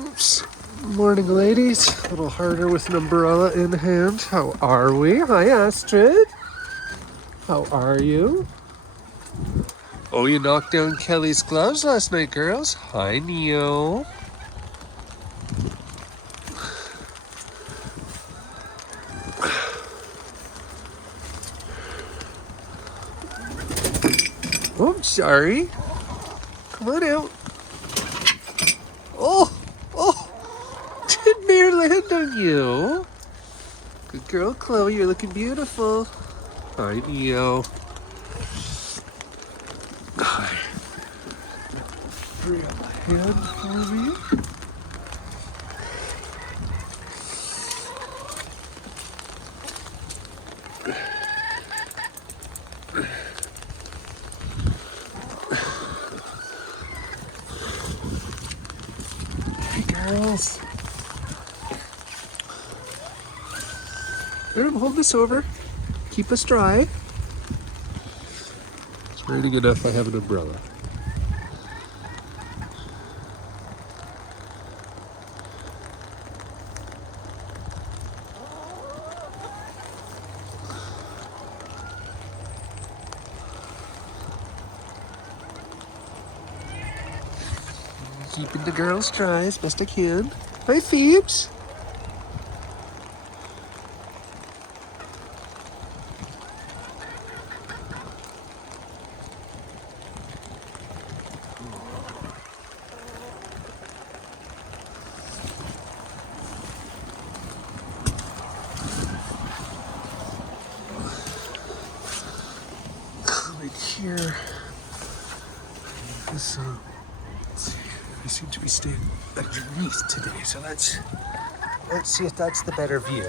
Oops. Morning, ladies. A little harder with an umbrella in hand. How are we? Hi, Astrid. How are you? Oh, you knocked down Kelly's gloves last night, girls. Hi, Neo. Oh, sorry. Come on out. Oh, did Mare land on you? Good girl, Chloe. You're looking beautiful. Hi, Neo. Hi. Free up a hand for me. Hey, girls. Let him hold this over. Keep us dry. It's raining enough. I have an umbrella. Keeping the girls dry as best I can. Hi, Phoebes. Right here. This, let's see. I seem to be staying underneath today, so let's see if that's the better view.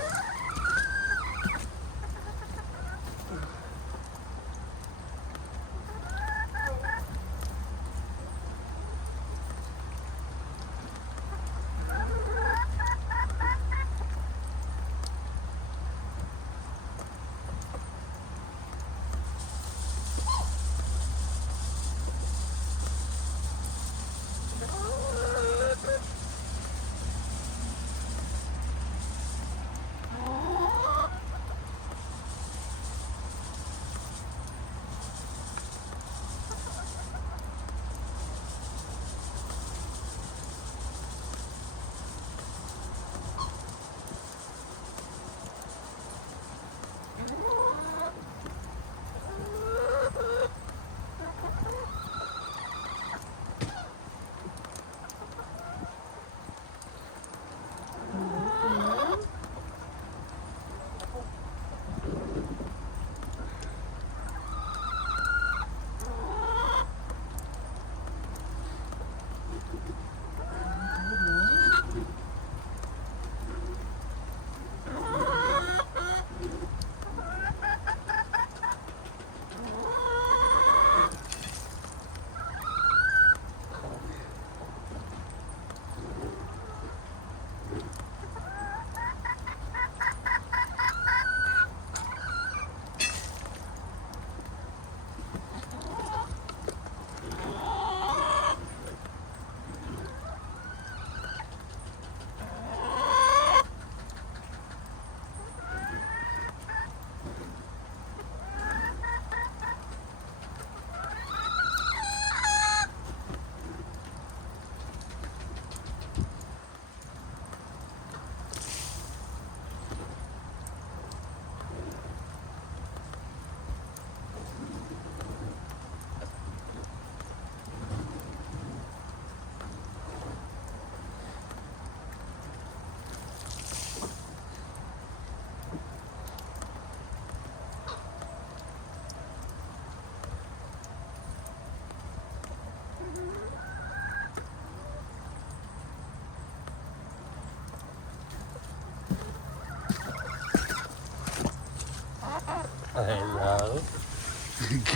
Hello.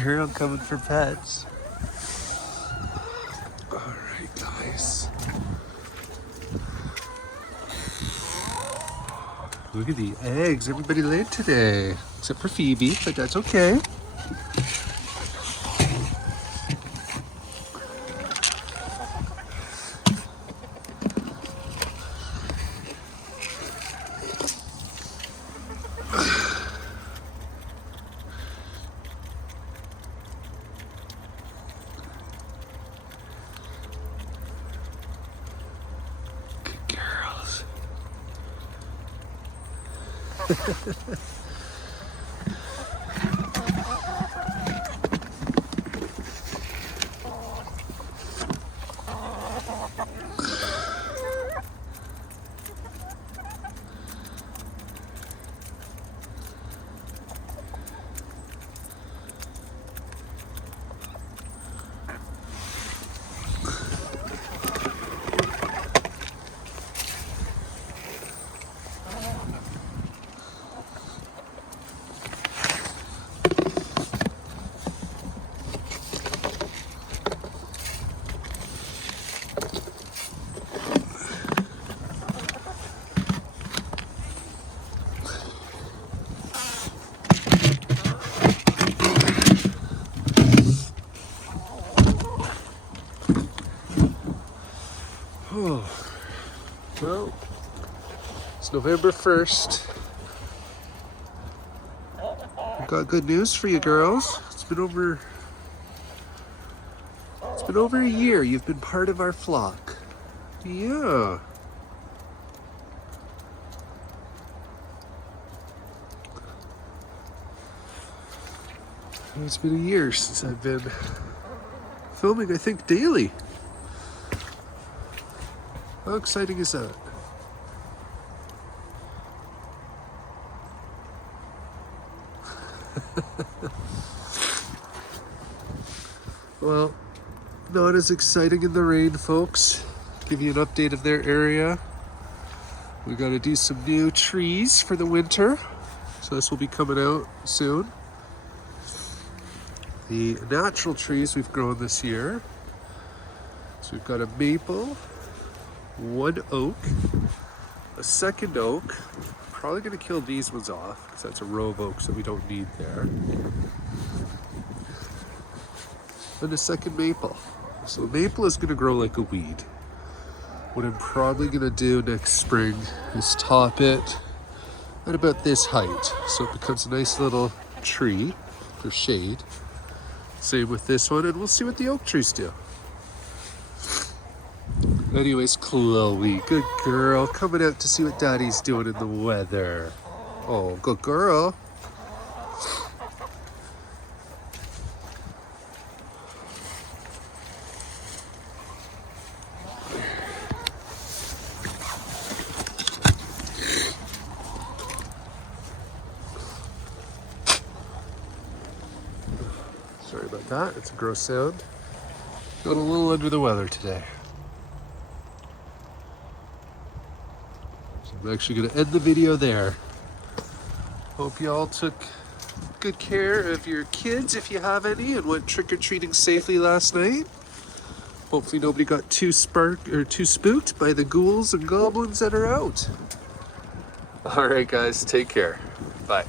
Girl coming for pets. Alright, guys. Look at the eggs. Everybody laid today. Except for Phoebe, but that's okay. Oh, well, it's November 1st. I've got good news for you girls. It's been over a year. You've been part of our flock. Yeah. It's been a year since I've been filming, I think, daily. How exciting is that? Well, not as exciting in the rain, folks. Give you an update of their area. We got to do some new trees for the winter, so this will be coming out soon. The natural trees we've grown this year. So we've got a maple, one oak, a second oak. Probably going to kill these ones off because that's a row of oaks that we don't need there. And a second maple. So maple is going to grow like a weed. What I'm probably going to do next spring is top it at about this height, so it becomes a nice little tree for shade. Same with this one, and we'll see what the oak trees do. Anyways, Chloe, good girl, coming out to see what Daddy's doing in the weather. Oh, good girl. Sorry about that, it's a gross sound. Got a little under the weather today. So I'm actually going to end the video there. Hope you all took good care of your kids if you have any and went trick-or-treating safely last night. Hopefully nobody got too spooked by the ghouls and goblins that are out. All right, guys, take care. Bye.